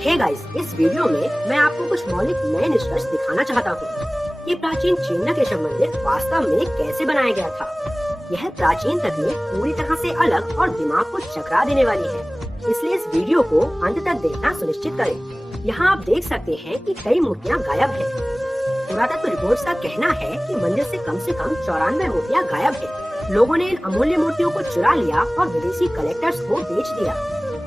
Hey guys, इस video में मैं आपको कुछ मौलिक नए निष्कर्ष दिखाना चाहता हूँ कि प्राचीन चिन्नकेशव मंदिर वास्तव में कैसे बनाया गया था। यह प्राचीन तकनीक पूरी तरह से अलग और दिमाग को चकरा देने वाली है, इसलिए इस वीडियो को अंत तक देखना सुनिश्चित करें। यहाँ आप देख सकते हैं कि कई मूर्तियाँ गायब हैं। पुरातत्व रिपोर्ट्स का कहना है कि मंदिर से कम 94 मूर्तियाँ गायब हैं। लोगों ने इन अमूल्य मूर्तियों को चुरा लिया और विदेशी कलेक्टर्स को बेच दिया।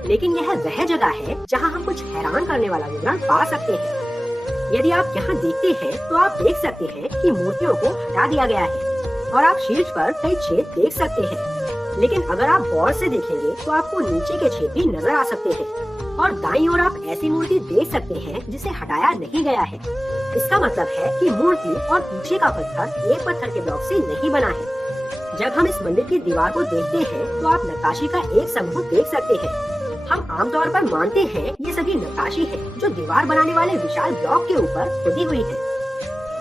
लेकिन यह वह जगह है जहां हम कुछ हैरान करने वाला विवरण पा सकते हैं। यदि आप यहाँ देखते हैं तो आप देख सकते हैं कि मूर्तियों को हटा दिया गया है और आप शीर्ष पर कई छेद देख सकते हैं। लेकिन अगर आप गौर से देखेंगे तो आपको नीचे के छेद भी नजर आ सकते हैं और दाईं ओर आप ऐसी मूर्ति देख सकते हैं जिसे हटाया नहीं गया है। इसका मतलब है कि मूर्ति और पीछे का पत्थर एक पत्थर के ब्लॉक से नहीं बना है। जब हम इस मंदिर की दीवार को देखते हैं तो आप नक्काशी का एक समूह देख सकते हैं। हम आमतौर पर मानते हैं ये सभी नक्काशी है जो दीवार बनाने वाले विशाल ब्लॉक के ऊपर खुदी हुई है,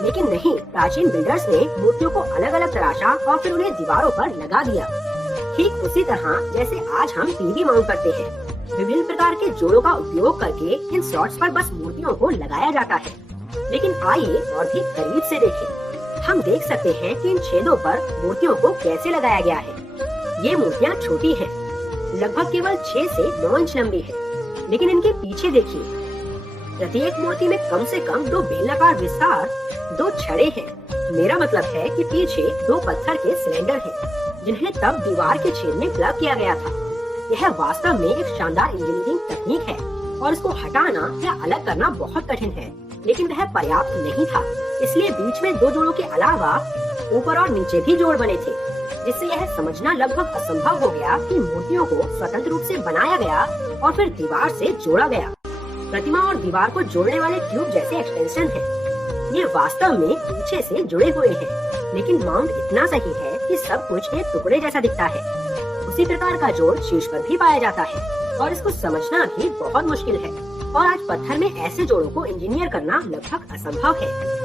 लेकिन नहीं, प्राचीन बिल्डर्स ने मूर्तियों को अलग अलग तराशा और फिर उन्हें दीवारों पर लगा दिया। ठीक उसी तरह जैसे आज हम टीवी माउंट करते हैं। विभिन्न प्रकार के जोड़ों का उपयोग करके इन स्लॉट्स पर बस मूर्तियों को लगाया जाता है। लेकिन आइए और भी करीब से देखें। हम देख सकते हैं कि इन छेदों पर मूर्तियों को कैसे लगाया गया है। ये मूर्तियाँ छोटी हैं, लगभग केवल 6 से 9 इंच लंबी है, लेकिन इनके पीछे देखिए, प्रत्येक मूर्ति में कम से कम 2 बेलनाकार विस्तार, 2 छड़े हैं। मेरा मतलब है कि पीछे 2 पत्थर के सिलेंडर हैं, जिन्हें तब दीवार के छेद में प्लग किया गया था। यह वास्तव में एक शानदार इंजीनियरिंग तकनीक है और इसको हटाना या अलग करना बहुत कठिन है, लेकिन वह पर्याप्त नहीं था। इसलिए बीच में 2 जोड़ों के अलावा ऊपर और नीचे भी जोड़ बने थे, जिससे यह समझना लगभग असंभव हो गया कि मूर्तियों को स्वतंत्र रूप से बनाया गया और फिर दीवार से जोड़ा गया। प्रतिमा और दीवार को जोड़ने वाले ट्यूब जैसे एक्सटेंशन है। ये वास्तव में पीछे से जुड़े हुए हैं, लेकिन माउंट इतना सही है कि सब कुछ एक टुकड़े जैसा दिखता है। उसी प्रकार का जोड़ शीर्ष पर भी पाया जाता है और इसको समझना भी बहुत मुश्किल है। और आज पत्थर में ऐसे जोड़ों को इंजीनियर करना लगभग असंभव है।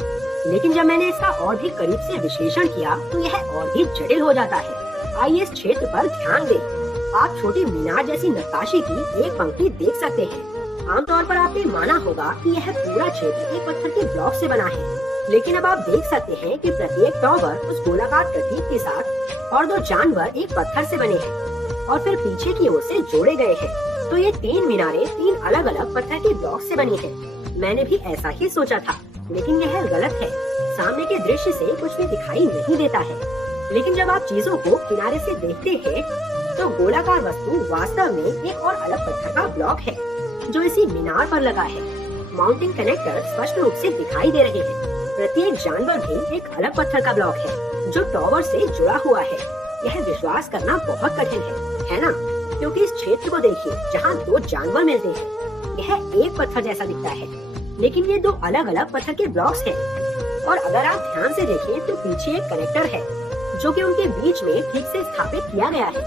लेकिन जब मैंने इसका और भी करीब से विश्लेषण किया तो यह और भी जटिल हो जाता है। आइए इस क्षेत्र पर ध्यान दें। आप छोटी मीनार जैसी नक्काशी की एक पंक्ति देख सकते हैं। आमतौर पर आपने माना होगा कि यह पूरा क्षेत्र एक पत्थर के ब्लॉक से बना है, लेकिन अब आप देख सकते हैं कि प्रत्येक टॉवर उस गोलाकार प्रतीक के साथ और 2 जानवर एक पत्थर से बने हैं और फिर पीछे की ओर से जोड़े गए हैं। तो ये 3 मीनारें 3 अलग अलग पत्थर के ब्लॉक से बनी है। मैंने भी ऐसा ही सोचा था, लेकिन यह गलत है। सामने के दृश्य से कुछ भी दिखाई नहीं देता है, लेकिन जब आप चीजों को किनारे से देखते हैं तो गोलाकार वस्तु वास्तव में एक और अलग पत्थर का ब्लॉक है जो इसी मीनार पर लगा है। माउंटिंग कनेक्टर स्पष्ट रूप से दिखाई दे रहे हैं। प्रत्येक जानवर भी एक अलग पत्थर का ब्लॉक है जो टॉवर से जुड़ा हुआ है। यह विश्वास करना बहुत कठिन है ना? क्योंकि इस क्षेत्र को देखिए जहाँ 2 जानवर मिलते हैं। यह एक पत्थर जैसा दिखता है, लेकिन ये 2 अलग अलग पत्थर के ब्लॉक्स हैं। और अगर आप ध्यान से देखें तो पीछे एक कनेक्टर है जो कि उनके बीच में ठीक से स्थापित किया गया है।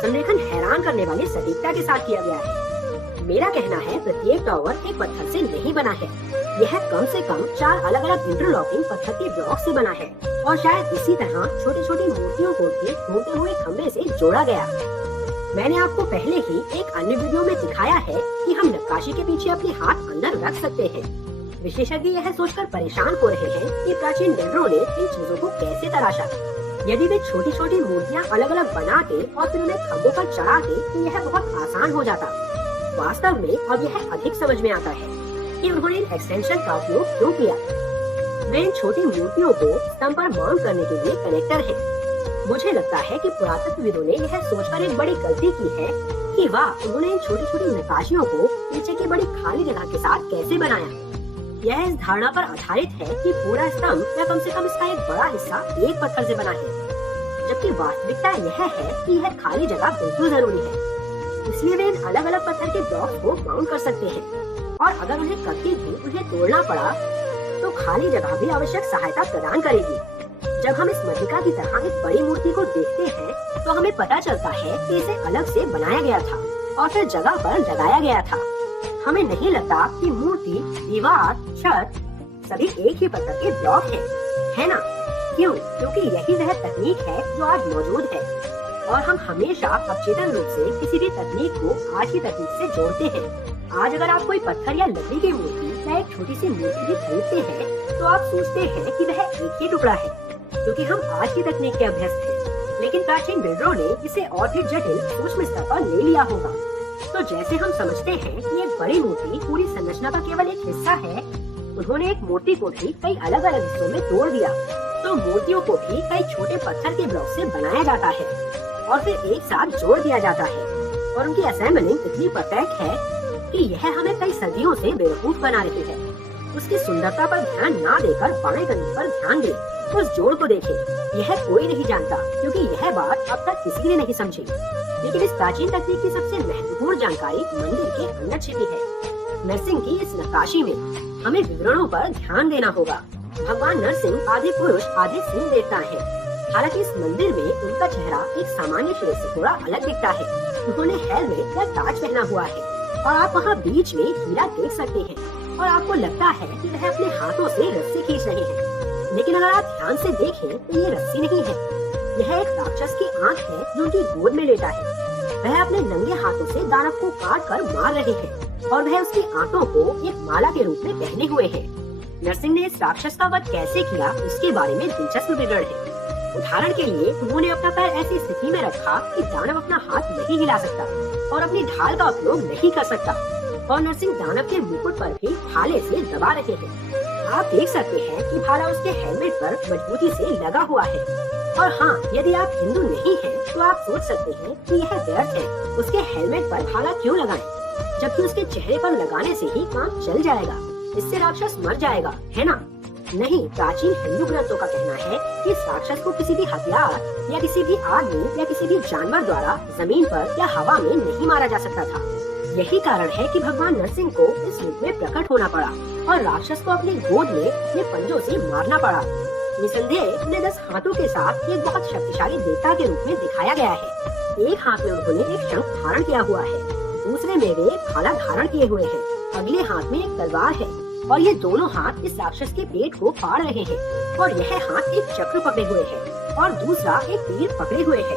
संरेखन हैरान करने वाली सटीकता के साथ किया गया है। मेरा कहना है प्रत्येक टॉवर एक पत्थर से नहीं बना है। यह कम से कम 4 अलग अलग इंटरलॉकिंग पत्थर के ब्लॉक से बना है और शायद इसी तरह छोटी छोटी मूर्तियों को भी घूमते हुए खंभे से जोड़ा गया। मैंने आपको पहले ही एक अन्य वीडियो में दिखाया है कि हम नक्काशी के पीछे अपने हाथ अंदर रख सकते हैं। विशेषज्ञ यह सोचकर परेशान हो रहे हैं कि प्राचीन बिल्डरों ने इन चीजों को कैसे तराशा। यदि वे छोटी छोटी मूर्तियाँ अलग अलग बनाते और फिर उन्हें खंभों पर चढ़ाते तो यह बहुत आसान हो जाता। वास्तव में अब यह अधिक समझ में आता है कि उन्होंने इन एक्सटेंशन का उपयोग क्यों किया। वे इन छोटी मूर्तियों को स्तंभ पर माउंट करने के लिए कनेक्टर है। मुझे लगता है कि पुरातत्वविदों ने यह सोचकर एक बड़ी गलती की है कि वाह, उन्होंने इन छोटी छोटी नक्काशियों को नीचे की बड़ी खाली जगह के साथ कैसे बनाया। यह इस धारणा पर आधारित है कि पूरा स्तंभ या कम से कम इसका एक बड़ा हिस्सा एक पत्थर से बना है, जबकि वास्तविकता यह है कि यह खाली जगह बिल्कुल जरूरी है। इसलिए वे इन अलग अलग पत्थर के ब्लॉक्स को माउंट कर सकते हैं और अगर उन्हें कभी भी उन्हें तोड़ना पड़ा तो खाली जगह भी आवश्यक सहायता प्रदान करेगी। जब हम इस मध्यिका की तरह एक बड़ी मूर्ति को देखते हैं तो हमें पता चलता है कि इसे अलग से बनाया गया था और फिर जगह पर लगाया गया था। हमें नहीं लगता कि मूर्ति, दीवार, छत सभी एक ही पत्थर के ब्लॉक है ना? क्यों? क्योंकि यही वह तकनीक है जो आज मौजूद है और हम हमेशा अवचेतन रूप से किसी भी तकनीक को आज की तकनीक से जोड़ते हैं। आज अगर आप कोई पत्थर या लकड़ी की मूर्ति या एक छोटी सी मूर्ति भी खरीदते हैं तो आप सोचते हैं कि वह एक ही टुकड़ा है, क्योंकि हम आज की तकनीक के अभ्यस्त हैं। लेकिन प्राचीन बिल्डरों ने इसे और भी जटिल सूक्ष्म स्तर पर ले लिया होगा। तो जैसे हम समझते हैं कि एक बड़ी मूर्ति पूरी संरचना का केवल एक हिस्सा है, उन्होंने एक मूर्ति को भी कई अलग अलग हिस्सों में तोड़ दिया। तो मूर्तियों को भी कई छोटे पत्थर के ब्लॉक से बनाया जाता है और फिर एक साथ जोड़ दिया जाता है, और उनकी असेंबलिंग इतनी परफेक्ट है कि यह हमें कई सदियों से बेवकूफ बना रही है। उसकी सुंदरता पर ध्यान ना देकर बड़े गणित पर ध्यान दें, उस जोड़ को देखें। यह कोई नहीं जानता, क्योंकि यह बात अब तक किसी ने नहीं समझी। लेकिन इस प्राचीन तकनीक की सबसे महत्वपूर्ण जानकारी मंदिर के अंदर छिपी है। नरसिंह की इस नक्काशी में हमें विवरणों पर ध्यान देना होगा। भगवान नरसिंह आधे पुरुष आधे सिंह देवता है। हालांकि इस मंदिर में उनका चेहरा एक सामान्य सूरज से थोड़ा अलग दिखता है। उन्होंने हेलमेट या ताज पहना हुआ है और आप वहाँ बीच में हीरा देख सकते हैं और आपको लगता है कि वह अपने हाथों से रस्सी खींच रहे हैं। लेकिन अगर आप ध्यान से देखें तो ये रस्सी नहीं है, यह एक राक्षस की आंख है जो उनकी गोद में लेटा है। वह अपने नंगे हाथों से दानव को काट कर मार रहे हैं और वह उसकी आंखों को एक माला के रूप में पहने हुए है। नरसिंह ने इस राक्षस का वध कैसे किया, इसके बारे में दिलचस्प विवरण है। उदाहरण के लिए उन्होंने अपना पैर ऐसी स्थिति में रखा कि दानव अपना हाथ नहीं हिला सकता और अपनी ढाल का उपयोग नहीं कर सकता, और नरसिंह दानव के मुकुट पर भी भाले से दबा रहे हैं। आप देख सकते हैं कि भाला उसके हेलमेट पर मजबूती से लगा हुआ है। और हाँ, यदि आप हिंदू नहीं हैं, तो आप सोच सकते हैं कि यह व्यर्थ है, उसके हेलमेट पर भाला क्यों लगाएं, जबकि उसके चेहरे पर लगाने से ही काम चल जाएगा, इससे राक्षस मर जाएगा, है ना? नहीं, प्राचीन हिंदू ग्रंथों का कहना है कि इस राक्षस को किसी भी हथियार या किसी भी आदमी या किसी भी जानवर द्वारा जमीन पर या हवा में नहीं मारा जा सकता था। यही कारण है कि भगवान नरसिंह को इस रूप में प्रकट होना पड़ा और राक्षस को अपनी गोद में अपने पंजों से मारना पड़ा। निसंदेह उन्हें 10 हाथों के साथ एक बहुत शक्तिशाली देवता के रूप में दिखाया गया है। एक हाथ में उन्होंने एक शंख धारण किया हुआ है, दूसरे में वे एक भाला धारण किए हुए हैं, अगले हाथ में एक तलवार है और ये दोनों हाथ इस राक्षस के पेट को फाड़ रहे हैं, और यह हाथ एक चक्र पकड़े हुए है और दूसरा एक तीर पकड़े हुए है,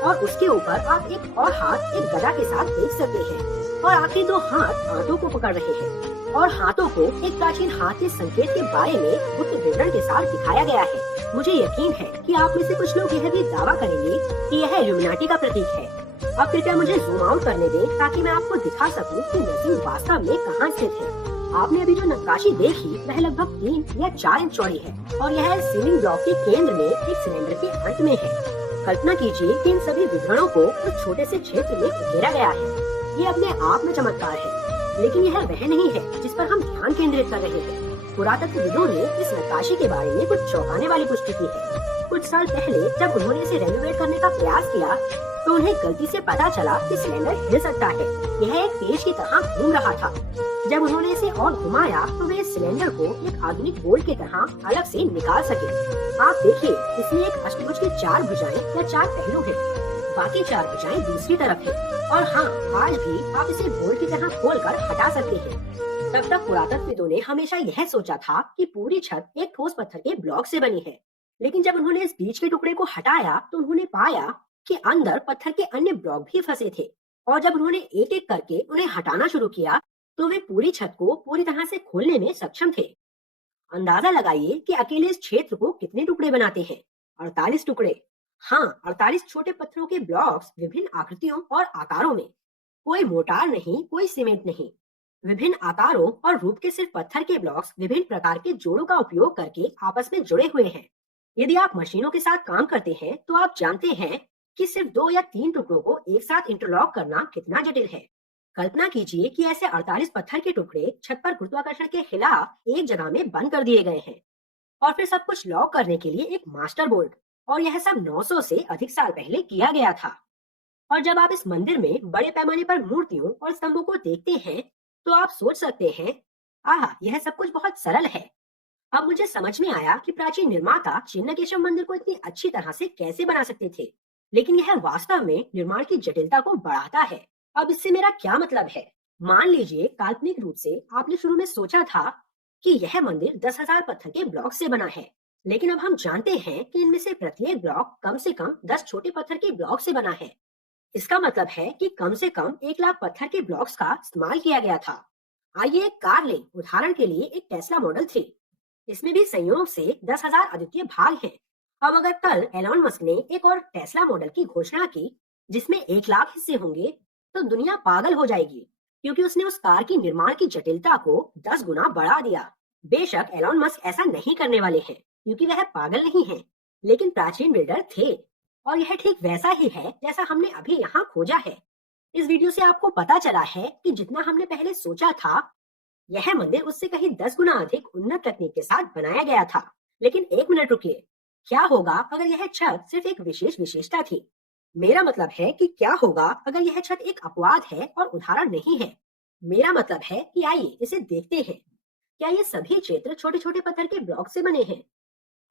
और उसके ऊपर आप एक और हाथ एक गदा के साथ देख सकते हैं, और आखिरी 2 हाथ हाथों को पकड़ रहे हैं, और हाथों को एक प्राचीन हाथ के संकेत के बारे में गुप्त विवरण के साथ दिखाया गया है। मुझे यकीन है कि आप में से कुछ लोग यह भी दावा करेंगे कि यह इल्यूमिनाटी का प्रतीक है। अब कृपया मुझे जूम आउट करने दें ताकि मैं आपको दिखा सकूं कि नरसिंह वास्तव में कहाँ स्थित है। आपने अभी जो नक्काशी देखी वह लगभग 3 या 4 इंच चौड़ी है और यह सीलिंग ब्लॉक के केंद्र में एक सिलेंडर के अंत में है। कल्पना कीजिए कि इन सभी विवरणों को उस छोटे से क्षेत्र में उकेरा गया है। ये अपने आप में चमत्कार है, लेकिन यह वह नहीं है जिस पर हम ध्यान केंद्रित कर रहे हैं। पुरातत्वविदों ने इस नक्काशी के बारे में कुछ चौंकाने वाली पुष्टि की है। कुछ साल पहले जब उन्होंने इसे रेनोवेट करने का प्रयास किया तो उन्हें गलती से पता चला कि सिलेंडर हिल सकता है। यह एक पेच की तरह घूम रहा था। जब उन्होंने इसे और घुमाया तो वे इस सिलेंडर को एक आधुनिक बोल्ट की तरह अलग से निकाल सके। आप देखिए, इसमें एक अष्टभुज की 4 भुजाएं या 4 पहलू हैं। बाकी 4 भुजाएं दूसरी तरफ है। और हाँ, आज भी आप इसे बोल्ट की तरह खोलकर हटा सकते हैं। तब तक पुरातत्वविदों ने हमेशा यह सोचा था कि पूरी छत एक ठोस पत्थर के ब्लॉक से बनी है, लेकिन जब उन्होंने इस बीच के टुकड़े को हटाया तो उन्होंने पाया कि अंदर पत्थर के अन्य ब्लॉक भी फंसे थे, और जब उन्होंने एक एक करके उन्हें हटाना शुरू किया तो वे पूरी छत को पूरी तरह से खोलने में सक्षम थे। अंदाजा लगाइए कि अकेले इस क्षेत्र को कितने टुकड़े बनाते हैं? 48 टुकड़े। हाँ, 48 छोटे पत्थरों के ब्लॉक्स विभिन्न आकृतियों और आकारों में। कोई मोटार नहीं, कोई सीमेंट नहीं। विभिन्न आकारों और रूप के सिर्फ पत्थर के ब्लॉक्स विभिन्न प्रकार के जोड़ों का उपयोग करके आपस में जुड़े हुए हैं। यदि आप मशीनों के साथ काम करते हैं तो आप जानते हैं कि सिर्फ 2 या 3 टुकड़ों को एक साथ इंटरलॉक करना कितना जटिल है। कल्पना कीजिए कि ऐसे 48 पत्थर के टुकड़े छत पर गुरुत्वाकर्षण के खिलाफ एक जगह में बंद कर दिए गए हैं, और फिर सब कुछ लॉक करने के लिए एक मास्टर बोल्ट, और यह सब 900 से अधिक साल पहले किया गया था। और जब आप इस मंदिर में बड़े पैमाने पर मूर्तियों और स्तंभों को देखते हैं तो आप सोच सकते हैं, आह, यह सब कुछ बहुत सरल है। अब मुझे समझ में आया कि प्राचीन निर्माता चिन्नकेशव मंदिर को इतनी अच्छी तरह से कैसे बना सकते थे, लेकिन यह वास्तव में निर्माण की जटिलता को बढ़ाता है। अब इससे मेरा क्या मतलब है? मान लीजिए काल्पनिक रूप से आपने शुरू में सोचा था कि यह मंदिर 10,000 पत्थर के ब्लॉक से बना है, लेकिन अब हम जानते हैं कि इनमें से प्रत्येक ब्लॉक कम से कम 10 छोटे पत्थर के ब्लॉक से बना है। इसका मतलब है कि कम से कम 1 लाख पत्थर के ब्लॉक्स का इस्तेमाल किया गया था। आइए एक कार लें, उदाहरण के लिए एक टेस्ला मॉडल 3। इसमें भी संयोग से 10,000 अद्वितीय भाग हैं। अब अगर कल एलॉन मस्क ने एक और टेस्ला मॉडल की घोषणा की जिसमें 1 लाख हिस्से होंगे, तो दुनिया पागल हो जाएगी, क्योंकि उसने उस कार की निर्माण की जटिलता को 10 गुना बढ़ा दिया। बेशक एलॉन मस्क ऐसा नहीं करने वाले हैं, क्योंकि वह पागल नहीं है, लेकिन प्राचीन बिल्डर थे। और यह ठीक वैसा ही है जैसा हमने अभी यहाँ खोजा है। इस वीडियो से आपको पता चला है कि जितना हमने पहले सोचा था, यह मंदिर उससे कहीं 10 गुना अधिक उन्नत तकनीक के साथ बनाया गया था। लेकिन एक मिनट रुकिए, क्या होगा अगर यह छत सिर्फ एक विशेष विशेषता थी? मेरा मतलब है कि क्या होगा अगर यह छत एक अपवाद है और उदाहरण नहीं है? मेरा मतलब है कि आइए इसे देखते हैं। क्या ये सभी क्षेत्र छोटे छोटे पत्थर के ब्लॉक से बने हैं?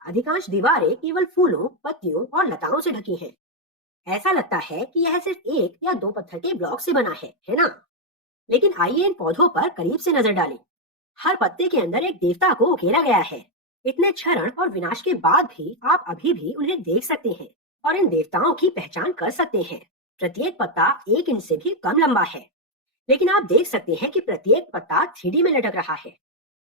अधिकांश दीवारें केवल फूलों, पत्तियों और लताओं से ढकी हैं। ऐसा लगता है कि यह सिर्फ 1 या 2 पत्थर के ब्लॉक से बना है ना? लेकिन आइए इन पौधों पर करीब से नजर डालें। हर पत्ते के अंदर एक देवता को उकेरा गया है। इतने क्षरण और विनाश के बाद भी आप अभी भी उन्हें देख सकते हैं और इन देवताओं की पहचान कर सकते हैं। प्रत्येक पत्ता 1 इंच से भी कम लंबा है, लेकिन आप देख सकते हैं कि प्रत्येक पत्ता 3D में लटक रहा है।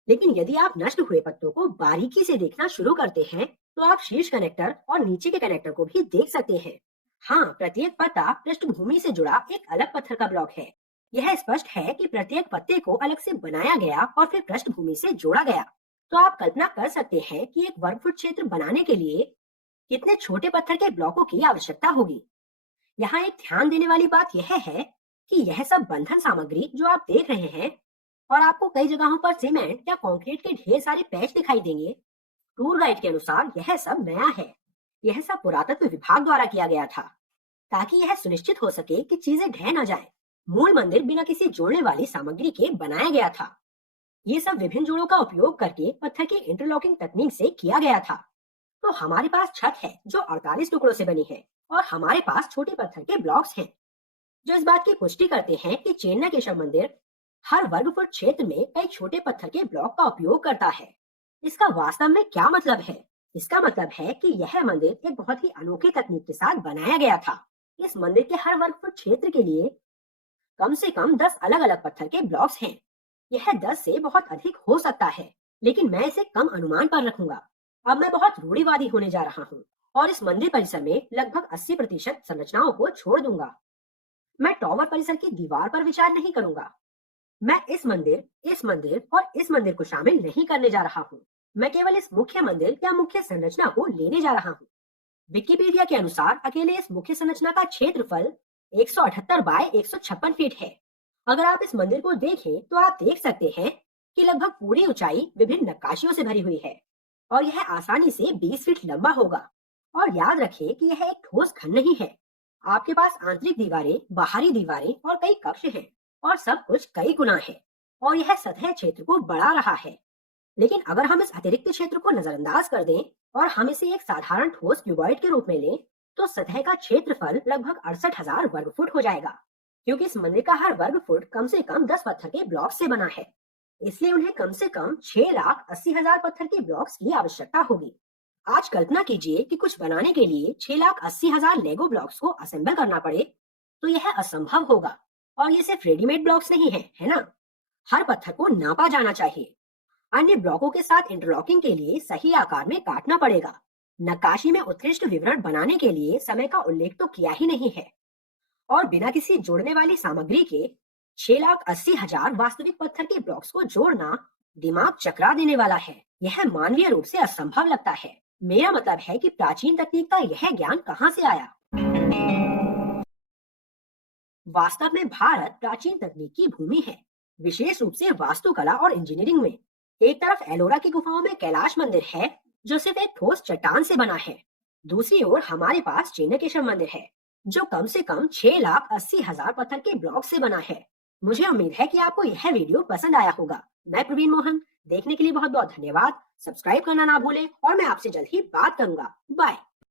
लेकिन यदि आप नष्ट हुए पत्तों को बारीकी से देखना शुरू करते हैं, तो आप शीर्ष कनेक्टर और नीचे के कनेक्टर को भी देख सकते हैं। हाँ, प्रत्येक पत्ता पृष्ठभूमि से जुड़ा एक अलग पत्थर का ब्लॉक है। यह स्पष्ट है कि प्रत्येक पत्ते को अलग से बनाया गया और फिर पृष्ठभूमि से जोड़ा गया। तो आप कल्पना कर सकते हैं कि एक वर्ग फुट क्षेत्र बनाने के लिए कितने छोटे पत्थर के ब्लॉकों की आवश्यकता होगी। यहाँ एक ध्यान देने वाली बात यह है कि यह सब बंधन सामग्री जो आप देख रहे हैं, और आपको कई जगहों पर सीमेंट या कंक्रीट के ढेर सारे पैच दिखाई देंगे, टूर गाइड के अनुसार यह सब नया है। यह सब पुरातत्व विभाग द्वारा किया गया था, ताकि यह सुनिश्चित हो सके कि चीजें ढह न जाए। मूल मंदिर बिना किसी जोड़ने वाली सामग्री के बनाया गया था। ये सब विभिन्न जोड़ों का उपयोग करके पत्थर की इंटरलॉकिंग तकनीक से किया गया था। तो हमारे पास छत है जो 48 टुकड़ों से बनी है, और हमारे पास छोटे पत्थर के ब्लॉक्स हैं, जो इस बात की पुष्टि करते हैं कि चेन्नकेशव मंदिर हर वर्ग फुट क्षेत्र में कई छोटे पत्थर के ब्लॉक का उपयोग करता है। इसका वास्तव में क्या मतलब है? इसका मतलब है कि यह मंदिर एक बहुत ही अनोखी तकनीक के साथ बनाया गया था। इस मंदिर के हर वर्ग फुट क्षेत्र के लिए कम से कम 10 अलग अलग पत्थर के ब्लॉक्स हैं। यह 10 से बहुत अधिक हो सकता है, लेकिन मैं इसे कम अनुमान पर रखूंगा। अब मैं बहुत रूढ़िवादी होने जा रहा हूँ और इस मंदिर परिसर में लगभग 80% संरचनाओं को छोड़ दूंगा। मैं टॉवर परिसर की दीवार पर विचार नहीं करूंगा। मैं इस मंदिर और इस मंदिर को शामिल नहीं करने जा रहा हूँ। मैं केवल इस मुख्य मंदिर या मुख्य संरचना को लेने जा रहा हूँ। विकिपीडिया के अनुसार अकेले इस मुख्य संरचना का क्षेत्रफल 178 बाय 156 फीट है। अगर आप इस मंदिर को देखें तो आप देख सकते हैं कि लगभग पूरी ऊंचाई विभिन्न नक्काशियों से भरी हुई है, और यह आसानी से 20 फीट लंबा होगा। और याद रखें कि यह एक ठोस खंड नहीं है। आपके पास आंतरिक दीवारें, बाहरी दीवारें और कई कक्ष हैं, और सब कुछ कई गुना है, और यह सतह क्षेत्र को बढ़ा रहा है। लेकिन अगर हम इस अतिरिक्त क्षेत्र को नजरअंदाज कर दें और हम इसे एक साधारण ठोस क्यूबॉइड के रूप में लें, तो सतह का क्षेत्रफल लगभग 68,000 वर्ग फुट हो जाएगा, क्योंकि इस मंदिर का हर वर्ग फुट कम से कम 10 पत्थर के ब्लॉक से बना है। इसलिए उन्हें कम से कम 6,80,000 पत्थर के ब्लॉक्स की आवश्यकता होगी। आज कल्पना कीजिए कि कुछ बनाने के लिए 6,80,000 लेगो ब्लॉक्स को असेंबल करना पड़े, तो यह असंभव होगा। और ये सिर्फ रेडीमेड ब्लॉक्स नहीं है ना? हर पत्थर को नापा जाना चाहिए। अन्य ब्लॉकों के साथ इंटरलॉकिंग के लिए सही आकार में काटना पड़ेगा। नक्काशी में उत्कृष्ट विवरण बनाने के लिए समय का उल्लेख तो किया ही नहीं है। और बिना किसी जोड़ने वाली सामग्री के 6,80,000 वास्तविक पत्थर के ब्लॉक्स को जोड़ना दिमाग चकरा देने वाला है। यह मानवीय रूप से असंभव लगता है। मेरा मतलब है कि प्राचीन तकनीक का यह ज्ञान कहाँ से आया? वास्तव में भारत प्राचीन तकनीक की भूमि है, विशेष रूप से वास्तुकला और इंजीनियरिंग में। एक तरफ एलोरा की गुफाओं में कैलाश मंदिर है, जो सिर्फ एक ठोस चट्टान से बना है। दूसरी ओर हमारे पास चेन्नकेशव मंदिर है, जो कम से कम 6,80,000 पत्थर के ब्लॉक से बना है। मुझे उम्मीद है कि आपको यह वीडियो पसंद आया होगा। मैं प्रवीण मोहन, देखने के लिए बहुत बहुत धन्यवाद। सब्सक्राइब करना ना भूलें और मैं आपसे जल्द ही बात करूंगा। बाय।